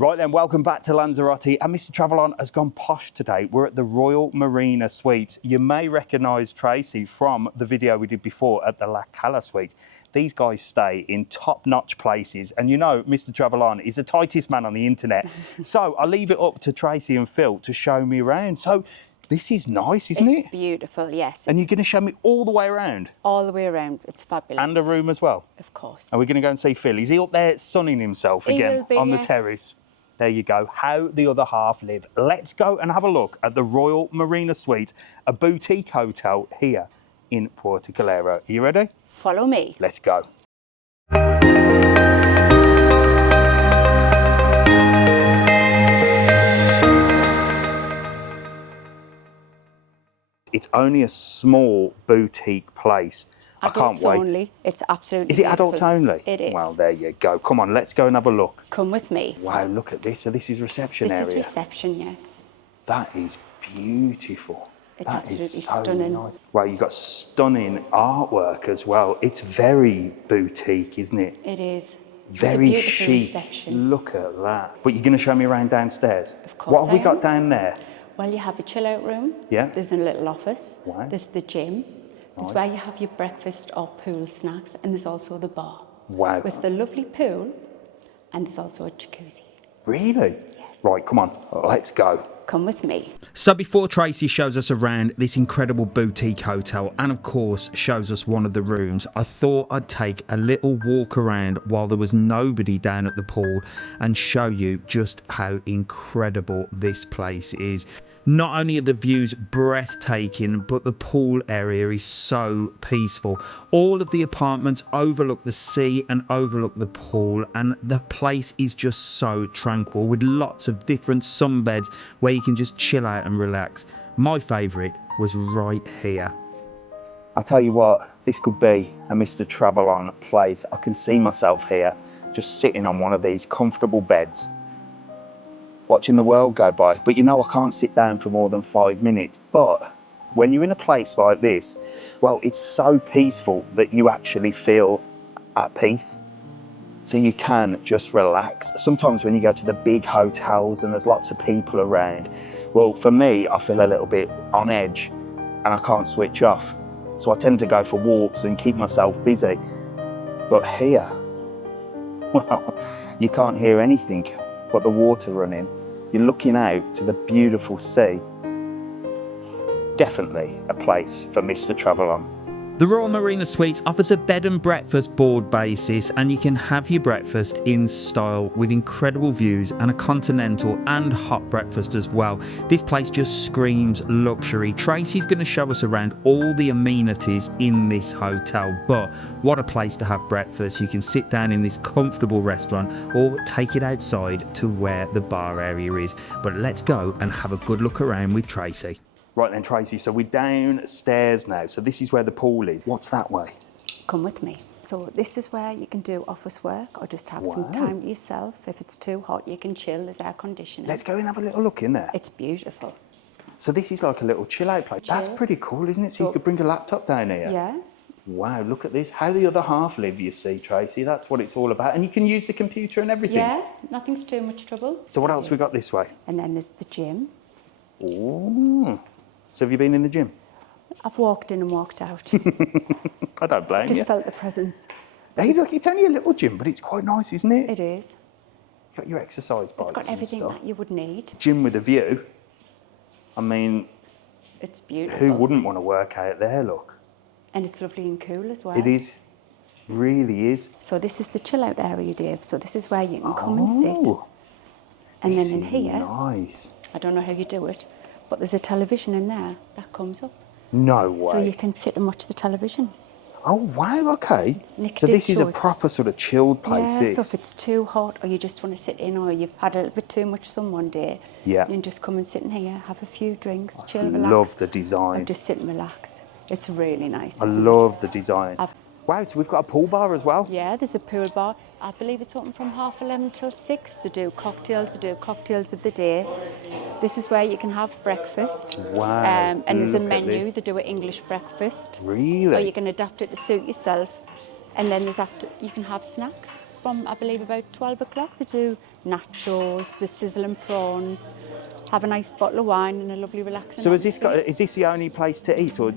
Right then, welcome back to Lanzarote, and Mr TravelON has gone posh today. We're at the Royal Marina Suites. You may recognise Tracy from the video we did before at the La Cala Suite. These guys stay in top-notch places, and you know Mr TravelON is the tightest man on the internet. So I'll leave it up to Tracy and Phil to show me around. So this is nice, isn't it? It's beautiful, yes. And you're going to show me all the way around? All the way around, it's fabulous. And a room as well? Of course. And we're going to go and see Phil. Is he up there sunning himself again on the terrace? There you go, how the other half live. Let's go and have a look at the Royal Marina Suites, a boutique hotel here in Puerto Calero. Are you ready? Follow me. Let's go. It's only a small boutique place. I can't wait. Only. It's absolutely Is it adults only? It is. Well, there you go. Come on, let's go and have a look. Come with me. Wow, look at this. So this is reception area. This is reception, yes. That is beautiful. It's absolutely stunning. Nice. Wow, you've got stunning artwork as well. It's very boutique, isn't it? It is. Very chic. Reception. Look at that. But you're going to show me around downstairs? Of course. What have we got down there? Well, you have a chill out room. Yeah. There's a little office. Wow. There's the gym. There's where you have your breakfast or pool snacks, and there's also the bar. Wow. With the lovely pool, and there's also a jacuzzi. Really? Yes. Right, come on, let's go. Come with me. So before Tracy shows us around this incredible boutique hotel and of course shows us one of the rooms, I thought I'd take a little walk around while there was nobody down at the pool and show you just how incredible this place is. Not only are the views breathtaking, but the pool area is so peaceful. All of the apartments overlook the sea and overlook the pool, and the place is just so tranquil with lots of different sunbeds where you can just chill out and relax. My favourite was right here. I'll tell you what, this could be a Mr TravelON place. I can see myself here just sitting on one of these comfortable beds, watching the world go by. But you know, I can't sit down for more than 5 minutes. But when you're in a place like this, well, it's so peaceful that you actually feel at peace. So you can just relax. Sometimes when you go to the big hotels and there's lots of people around, well, for me, I feel a little bit on edge and I can't switch off. So I tend to go for walks and keep myself busy. But here, well, you can't hear anything but the water running. You're looking out to the beautiful sea. Definitely a place for Mr TravelON. The Royal Marina Suites offers a bed and breakfast board basis, and you can have your breakfast in style with incredible views and a continental and hot breakfast as well. This place just screams luxury. Tracy's going to show us around all the amenities in this hotel, but what a place to have breakfast. You can sit down in this comfortable restaurant or take it outside to where the bar area is. But let's go and have a good look around with Tracy. Right then, Tracy, so we're downstairs now. So this is where the pool is. What's that way? Come with me. So this is where you can do office work or just have some time to yourself. If it's too hot, you can chill. There's air conditioning. Let's go and have a little look in there. It's beautiful. So this is like a little chill out place. That's pretty cool, isn't it? So you could bring a laptop down here. Yeah. Wow, look at this. How the other half live, you see, Tracy. That's what it's all about. And you can use the computer and everything. Yeah, nothing's too much trouble. So what else we got this way? And then there's the gym. Ooh. So have you been in the gym? I've walked in and walked out. I don't blame you. Just felt the presence. Hey, look, it's only a little gym, but it's quite nice, isn't it? It is. You've got your exercise bikes. It's got everything that you would need. Gym with a view. I mean, it's beautiful. Who wouldn't want to work out there, look? And it's lovely and cool as well. It is. Really is. So this is the chill out area, Dave. So this is where you can come and sit. And then in here, nice. I don't know how you do it, but there's a television in there that comes up. No way. So you can sit and watch the television. Oh, wow, okay. Nick so this is a proper sort of chilled place, yeah, so if it's too hot or you just want to sit in or you've had a little bit too much sun one day, you can just come and sit in here, have a few drinks, chill, relax. I love the design. And just sit and relax. It's really nice. I love the design. Wow, so we've got a pool bar as well? Yeah, there's a pool bar. I believe it's open from 11:30 till 6. They do cocktails of the day. This is where you can have breakfast. Wow. And there's a menu. They do an English breakfast. Really? Or you can adapt it to suit yourself. And then there's you can have snacks. from, I believe, about 12 o'clock. They do nachos, the sizzling prawns, have a nice bottle of wine and a lovely relaxing So atmosphere. is this the only place to eat, or?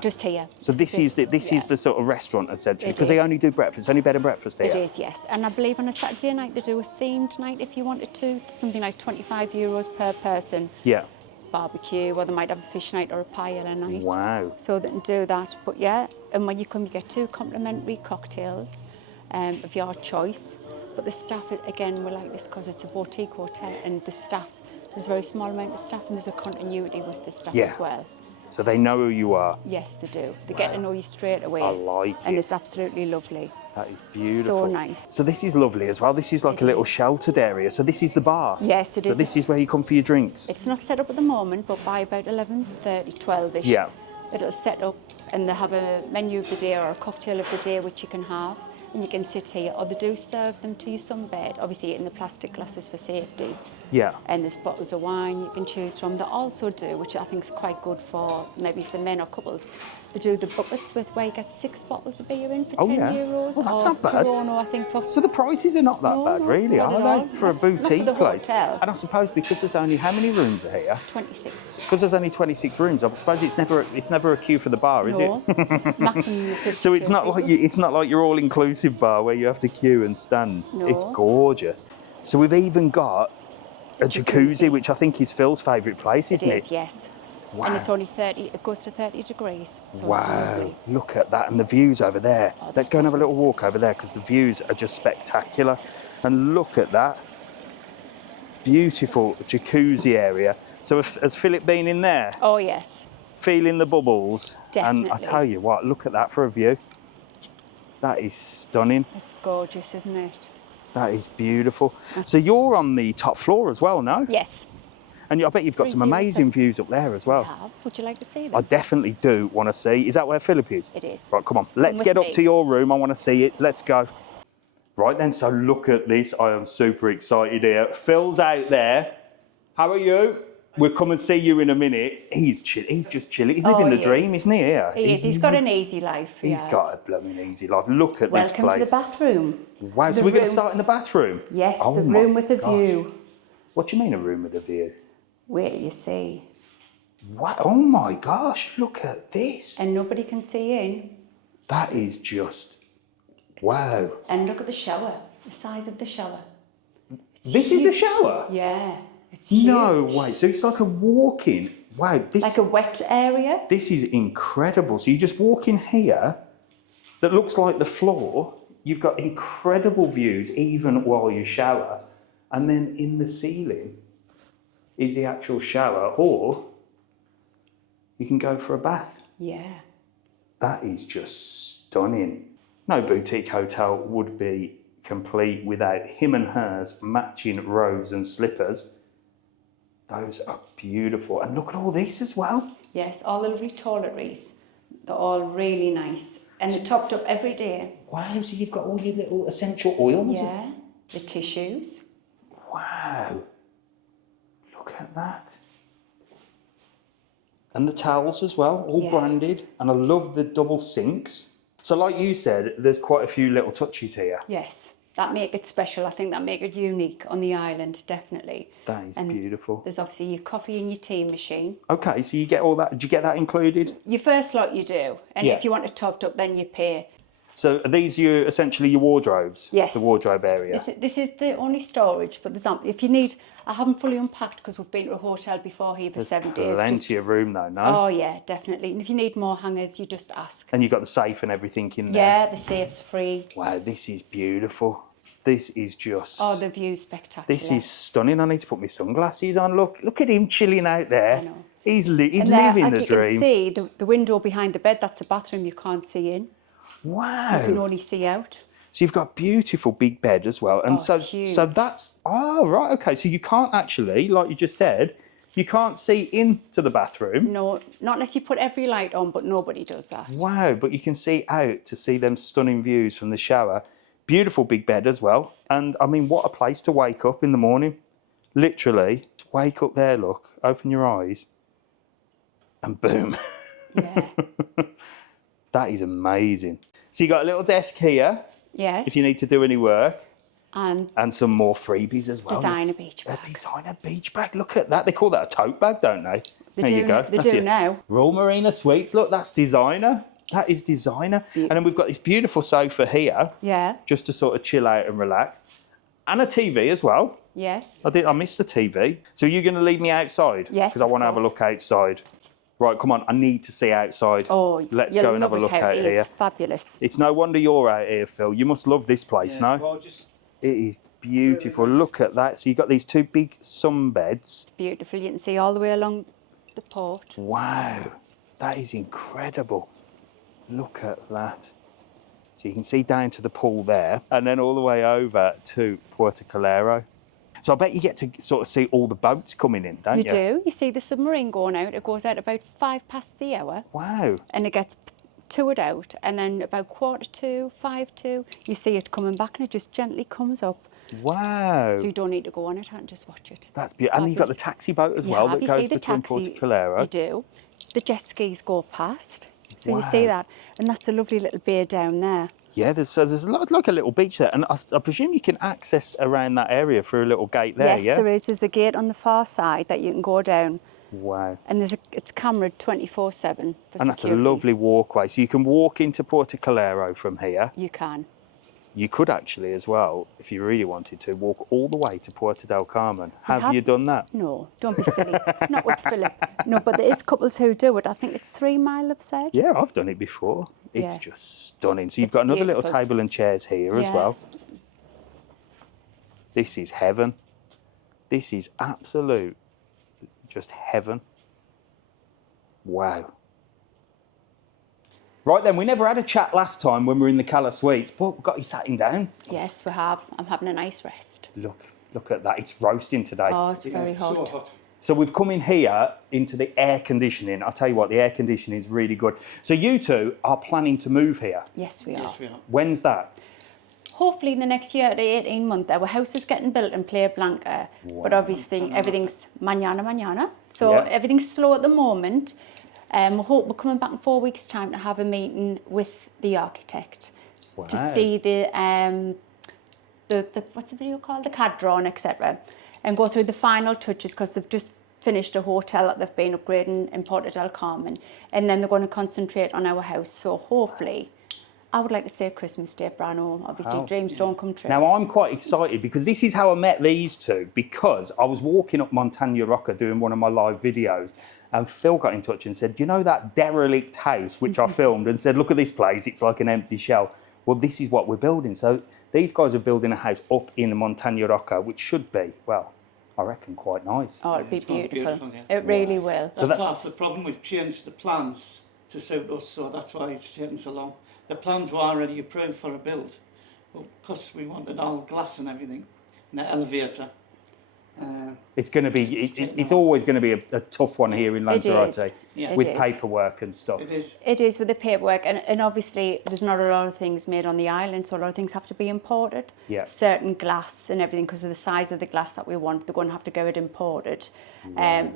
Just here. So this is yeah. the sort of restaurant essentially, It because they is. only do breakfast, only bed and breakfast here. It is, yes. And I believe on a Saturday night they do a themed night if you wanted to, something like €25 per person. Yeah. Barbecue, or they might have a fish night or a paella night. Wow. So they can do that. But yeah, and when you come, you get 2 complimentary cocktails of your choice. But the staff, again, we like this because it's a boutique hotel, and the staff, there's a very small amount of staff, and there's a continuity with the staff Yeah. as well. So they know who you are. Yes, they do. They get to know you straight away. I like and it. it's absolutely lovely. That is beautiful. So nice. So this is lovely as well. This is like It a little is. sheltered area. So this is the bar. Yes, it So is. this is where you come for your drinks. It's not set up at the moment, but by about 11:30, 12ish, Yeah. it'll set up, and they have a menu of the day or a cocktail of the day which you can have, and you can sit here, or they do serve them to your sunbed, obviously in the plastic glasses for safety. Yeah. And there's bottles of wine you can choose from. They also do, which I think is quite good for maybe for men or couples, they do the buckets with where you get 6 bottles of beer in for Oh, €10. yeah. Oh, that's or not bad. Corona, I think, for So the prices are not that No, bad, no, really, not are at they? all. For a Not for boutique the place. hotel. And I suppose because there's only how many rooms are here? 26. Because there's only 26 rooms. I suppose it's never a queue for the bar, is No, it? maximum of 52 So it's not like people. it's not like your all-inclusive bar where you have to queue and stand. No. It's gorgeous. So we've even got a jacuzzi, which I think is Phil's favourite place, isn't it? It is, yes. Wow. And it's only 30, it goes to 30 degrees. So It's Wow, lovely. look at that, and the views over there. Oh, Let's go and have a little fabulous. walk over there because the views are just spectacular. And look at that beautiful jacuzzi area. So has Philip been in there, Oh, yes. feeling the bubbles? And I Definitely. tell you what, look at that for a view. That is stunning. It's gorgeous, isn't it? That is beautiful. So you're on the top floor as well, no? Yes. And I bet you've got some 307. amazing views up there as well. I have. Would you like to see them? I definitely do want to see. Is that where Philip is? It is. Right, come on. Let's with get up me. to your room. I want to see it. Let's go. Right then, so look at this. I am super excited here. Phil's out there. How are you? We'll come and see you in a minute. He's chill. He's just chilling. He's living the he dream, is. isn't he? Here. He is. He's got an easy life. He's got a blooming easy life. Look at this Welcome to place. the bathroom. Wow. So The we're going to room- start in the bathroom. Yes, Oh the my room with a gosh. view. What do you mean a room with a view? Wait till you see. Wow. Oh my gosh! Look at this. And nobody can see in. That is just wow. And look at the shower, the size of the shower. This is the shower? Yeah. It's No huge. way. So it's like a walk-in. Wow, Like a wet area. this is incredible. So you just walk in here that looks like the floor. You've got incredible views even while you shower. And then in the ceiling is the actual shower, or you can go for a bath. Yeah. That is just stunning. No boutique hotel would be complete without him and hers matching robes and slippers. Those are beautiful. And look at all this as well. Yes, all the lovely toiletries. They're all really nice. And they're topped up every day. Wow, so you've got all your little essential oils. Yeah. The tissues. Wow. Look at that. And the towels as well, all Yes. branded. And I love the double sinks. So like you said, there's quite a few little touches here. Yes. That make it special. I think that make it unique on the island, definitely. That is And beautiful. There's obviously your coffee and your tea machine. Okay, so you get all that. Did you get that included? Your first lot you do. And Yeah. if you want it topped up, then you pay. So are these essentially your wardrobes? Yes. The wardrobe area. This is the only storage, but there's if you need, I haven't fully unpacked because we've been to a hotel before here for 7 days. Plenty of room though, no? Oh yeah, definitely. And if you need more hangers, you just ask. And you've got the safe and everything in there. Yeah, the safe's free. Wow, this is beautiful. This is just... Oh, the view's spectacular. This is stunning. I need to put my sunglasses on. Look at him chilling out there. I know. He's and there, living as the you dream. can see, the window behind the bed, that's the bathroom you can't see in. Wow. You can only see out. So you've got beautiful big bed as well. And Oh, huge. so that's... Oh, right, okay. So you can't actually, like you just said, you can't see into the bathroom. No, not unless you put every light on, but nobody does that. Wow, but you can see out to see them stunning views from the shower. Beautiful big bed as well. And I mean, what a place to wake up in the morning. Literally, wake up there, look, open your eyes, and boom. Yeah. That is amazing. So you got a little desk here. Yes. if you need to do any work. And some more freebies as well. designer beach bag. A designer beach bag. Look at that. They call that a tote bag, don't they? There you go. They do now. Royal Marina Suites. Look, that's designer. That is designer. And then we've got this beautiful sofa here. Yeah. Just to sort of chill out and relax. And a TV as well. Yes. I missed the TV. So you're going to leave me outside? Yes, because I want to have a look outside. Right, come on. I need to see outside. Oh, let's go and have a look out here. It's fabulous. It's no wonder you're out here, Phil. You must love this place, no? It's gorgeous. It is beautiful. Really look at that. So you've got these two big sunbeds. Beautiful. You can see all the way along the port. Wow, that is incredible. Look at that. So you can see down to the pool there, and then all the way over to Puerto Calero. So I bet you get to sort of see all the boats coming in, don't you? You do. You see the submarine going out. It goes out about 5 past the hour. Wow. And it gets toured out, and then about 1:45, 5:45, you see it coming back, and it just gently comes up. Wow. So you don't need to go on it and just watch it. That's beautiful. And you've got the taxi boat as well that goes between Puerto Calero. You do. The jet skis go past. So Wow. you see that. And that's a lovely little bay down there. Yeah, there's a lot, like a little beach there. And I presume you can access around that area through a little gate there, Yes, yeah? there is. There's a gate on the far side that you can go down. Wow. And it's cameraed 24/7 for And that's a security. lovely walkway. So you can walk into Puerto Calero from here. You can. You could actually as well, if you really wanted to, walk all the way to Puerto del Carmen. Have you done that? No, don't be silly. Not with Philip. No, but there is couples who do it. I think it's 3 mile, I've said. Yeah, I've done it before. It's Yeah. just stunning. So you've It's got another little beautiful. table and chairs here as Yeah. well. This is heaven. This is absolute, just heaven. Wow. Right then, we never had a chat last time when we were in the Cala Suites, but we've got you sat him down. Yes, we have. I'm having a nice rest. Look at that. It's roasting today. Oh, it's very It's hot. so hot. So we've come in here into the air conditioning. I'll tell you what, the air conditioning is really good. So you two are planning to move here. Yes, we are. Yes, we are. When's that? Hopefully in the next year to 18 months. Our house is getting built in Playa Blanca, but obviously everything's mañana. So Yeah. everything's slow at the moment. We hope we're coming back in 4 weeks' time to have a meeting with the architect to Wow. see the what's the video called, the CAD drawing, etc., and go through the final touches because they've just finished a hotel that they've been upgrading in Puerto del Carmen, and then they're going to concentrate on our house. So hopefully, I would like to say Christmas Day, Brano. Obviously, dreams don't come true. Now I'm quite excited because this is how I met these two, because I was walking up Montaña Roca doing one of my live videos, and Phil got in touch and said, you know that derelict house which I filmed, and said, look at this place, it's like an empty shell. Well, this is what we're building. So these guys are building a house up in Montaña Roca, which should be, well, I reckon quite nice. Oh, it'd be It's gonna be beautiful. beautiful, yeah. It really will. That's half the problem. We've changed the plans to suit us, so that's why it's taken so long. The plans were already approved for a build, but because we wanted all glass and everything, and the elevator. It's going to be, it's always going to be a tough one here in Lanzarote Yeah. with It is. paperwork and stuff. It is. It is with the paperwork, and obviously there's not a lot of things made on the island, so a lot of things have to be imported. Yeah. Certain glass and everything, because of the size of the glass that we want, they're going to have to get it imported.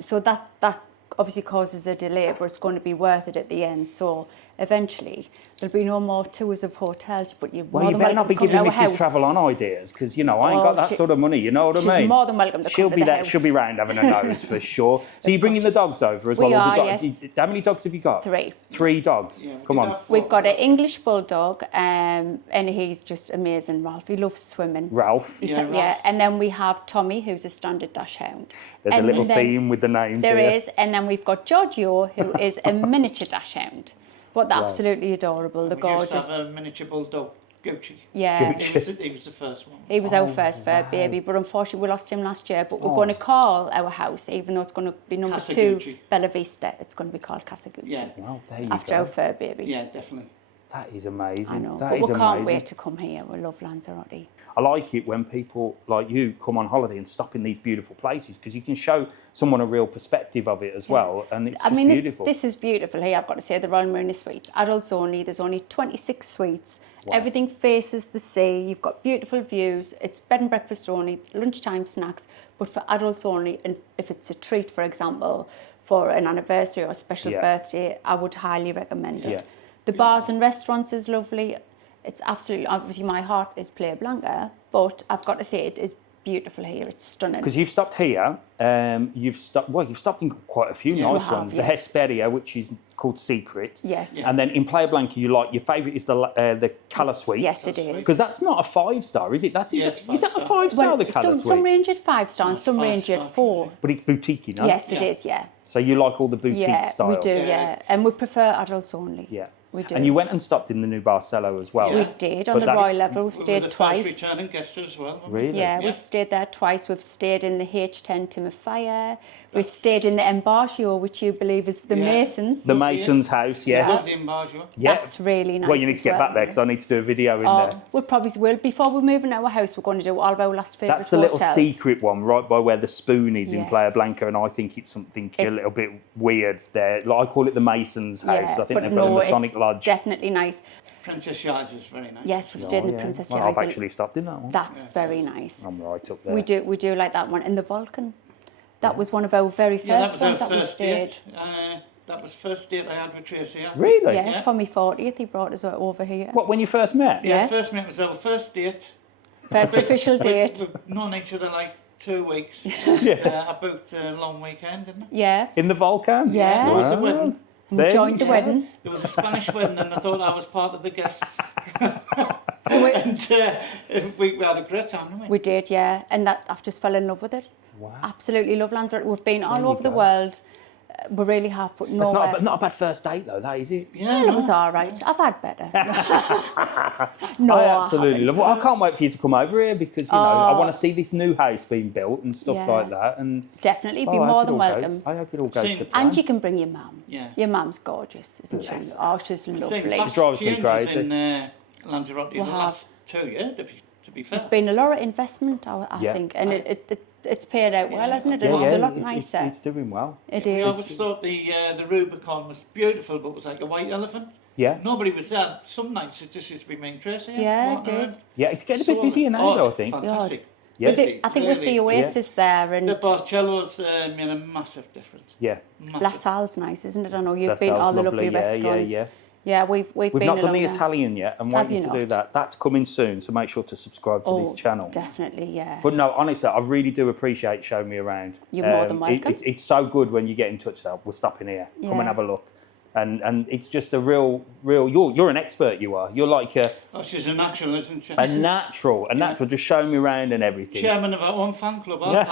So that obviously causes a delay, but it's going to be worth it at the end. So eventually there'll be no more tours of hotels, but you're Well, more you than better welcome not be to come giving to our Mrs house. TravelOn ideas, because, you know, I ain't Oh, got that she- sort of money, you know what I she's mean? more than welcome to She'll come be to the there, she'll be house. round having a nose for sure. So you're bringing the dogs over as well? We or have you are, got, yes. How many dogs have you got? 3. 3 dogs? Yeah, we Come did on. have 4. We've got an English bulldog, and he's just amazing, Ralph. He loves swimming. Ralph. Yeah, Yeah, Ralph. and then we have Tommy, who's a standard dashhound. There's a And little then theme with the names There here. is, and then we've got Giorgio, who is a miniature dashhound, but they're absolutely adorable. The We used to gorgeous. have a miniature bulldog, Gucci. Yeah, Gucci. He was the first one. he was our first fur baby, but unfortunately we lost him last year. But we're going to call our house, even though it's going to be number Casa 2, Gucci. Bella Vista. It's going to be called Casa Gucci. Yeah, Well, there you After go. our fur baby. yeah, definitely. That is amazing. I know, That but is we can't amazing. wait to come here. We love Lanzarote. I like it when people like you come on holiday and stop in these beautiful places, because you can show someone a real perspective of it as well, and it's I just mean, beautiful. This is beautiful here. I've got to say, the Royal Marina Suites, adults only. There's only 26 suites. Wow. Everything faces the sea. You've got beautiful views. It's bed and breakfast only, lunchtime snacks, but for adults only. And if it's a treat, for example, for an anniversary or a special Yeah. birthday, I would highly recommend it. Yeah. The bars and restaurants is lovely. It's absolutely, obviously my heart is Playa Blanca, but I've got to say it is beautiful here. It's stunning. Because you've stopped here, you've stopped in quite a few nice have, ones. yes. The Hesperia, which is called Secret. Yes. And then in Playa Blanca, you like, your favourite is the Cala Suite. Yes, it is. Because that's not a 5-star, is it? That's Yeah, it's is that a 5-star. 5-star, the Cala Suite? some range at 5-star and some range at 5-star, 4. But it's boutique, no? Yes, it Yeah. is, yeah. So you like all the boutique Yeah, style? we do, Yeah. yeah. And we prefer adults only. Yeah. We do. And you went and stopped in the new Barcelo as well. Yeah. We did, on But the that- Royal level. We've We were stayed the first twice. returning guests as well. weren't we? Really? Yeah, Yeah. we've stayed there twice. We've stayed in the H10 Timofaya. We've stayed in the Embarcio, which you believe is the Yeah. Masons. The Mason's house, yes. Love the Embargo. Yeah. That's really nice. Well, you need as to get well. back there because I need to do a video in Oh, there. we probably will. Before we move in our house, we're going to do all of our last favourite That's the little hotels. secret one right by where the spoon is in Yes. Playa Blanca, and I think it's something a little bit weird there. Like, I call it the Mason's house. Yeah, I think but they've got a no, Masonic it's lodge. definitely nice. Princess Yaz is very nice. Yes, we've stayed in the Yeah. Princess Well, Yaz. I've actually stopped in that one. That's very nice. I'm right up there. We do like that one. And the Vulcan. That was one of our very first Yeah, that was our ones that we first stayed. date. That was first date I had with Tracy. Yeah. Really? Yes, Yeah. for my 40th, he brought us over here. What, when you first met? Yeah, Yes. first meet was our first date. First official date. We've known each other like 2 weeks. I booked a long weekend, didn't I? Yeah. In the Volcan? Yeah. There was a Wow. wedding. We Then- joined the Yeah. wedding. There was a Spanish wedding, and I thought I was part of the guests. So and we had a great time, didn't we? we did, yeah. And that I've just fell in love with it. Wow. Absolutely love Lanzarote. We've been all There you over the go. world. We really have, but That's nowhere. not a bad first date, though, that is it? Yeah, Well, no. it was all right. I've had better. No, I absolutely haven't. love it. I can't wait for you to come over here because, you know, I want to see this new house being built and stuff Yeah. like that. And Definitely, be I hope more it than all welcome. goes- I hope it all goes See, to plan. And you can bring your mum. Yeah. Your mum's gorgeous, isn't she? Oh, she's Same lovely. fast drives me changes crazy. in Lanzarote the We have. last 2 years, to be fair. It's been a lot of investment, I Yeah. think, and it's paid out well, hasn't it? yeah, And yeah, it's a lot it- nicer. It's doing well. It We is. always thought the Rubicon was beautiful, but was like a white elephant. Yeah. Nobody was there. Some nights it just used to be me and Tracy. Yeah, it walking did. around. Yeah, it's getting a bit So busier now, it's though, I think. Fantastic. Yeah. With the- I think with the Really. Oasis there and The Barcelo's made a massive difference. Yeah. La Massive. Salle's nice, isn't it? I know you've That been all sounds the lovely. lovely Yeah, restaurants. yeah. Yeah, we've We've been not done along the there. Italian yet. I'm Have waiting you to do not? that. That's coming soon, so make sure to subscribe to this channel. Definitely, yeah. But no, honestly, I really do appreciate showing me around. You're more than welcome. It's so good when you get in touch. Though we're stopping here. Come Yeah. and have a look. And it's just a real. You're an expert. You are. You're like a Oh, she's a natural, isn't she? natural. Just showing me around and everything. Chairman of our own fan club. aren't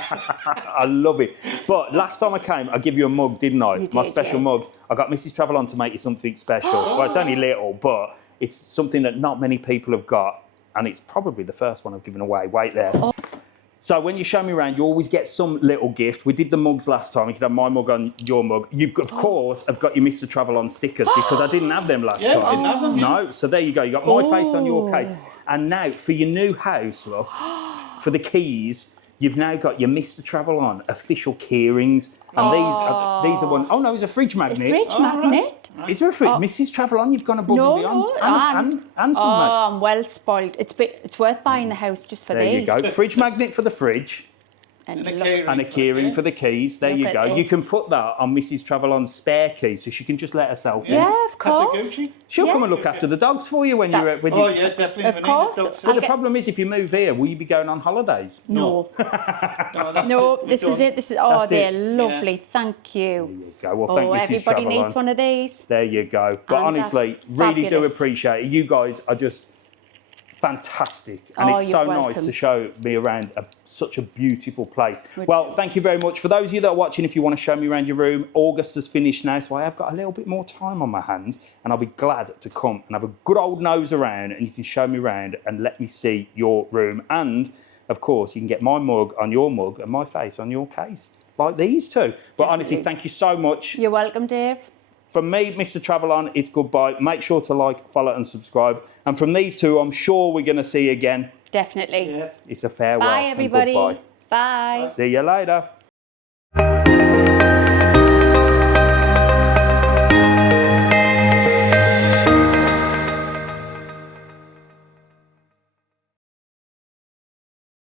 I love it. But last time I came, I give you a mug, didn't I? You My did, special yes. mugs. I got Mrs TravelON to make you something special. Well, it's only little, but it's something that not many people have got, and it's probably the first one I've given away. Wait there. So when you show me around, you always get some little gift. We did the mugs last time. You could have my mug on your mug. You, of course, have got your Mr TravelON stickers because I didn't have them last Yeah, time. we didn't have them, yeah. No, so there you go. You got my face on your case. And now for your new house, look, for the keys, you've now got your Mr TravelON official key rings. And these are one. Oh no, it's a fridge A magnet. fridge magnet? Is there a fridge? Mrs TravelON, you've gone above and beyond. And some I'm well spoiled. It's worth buying the house just for There these. you go. Fridge magnet for the fridge. And And a look- key ring. And a keyring for the keys. There Look you at go. You this. can put that on Mrs TravelON's spare key, so she can just let herself in. Yeah, of Casa course. Gucci. She'll come Yes. and look after the dogs for you when That- you're. When Oh, you, yeah, definitely. Of We need course. a dog But sitter. the problem is, if you move here, will you be going on holidays? No, No, that's no, it. We this is don't. it. This is oh, That's they're it. lovely. Thank you. There you go. Well, thank Oh, Mrs everybody TravelON. needs one of these. There you go. But And honestly, they're really do fabulous. appreciate it. You guys are just fantastic. And Oh, it's you're so nice welcome. to show me around such a beautiful place. We Well, do. thank you very much. For those of you that are watching, if you want to show me around your room, August has finished now, so I have got a little bit more time on my hands, and I'll be glad to come and have a good old nose around, and you can show me around and let me see your room. And, of course, you can get my mug on your mug and my face on your case, like these two. But honestly, Definitely. thank you so much. You're welcome, Dave. From me, Mr TravelON, it's goodbye. Make sure to like, follow and subscribe. And from these two, I'm sure we're going to see you again. Definitely. Yeah. It's a farewell Bye, and everybody. goodbye. Bye. See you later.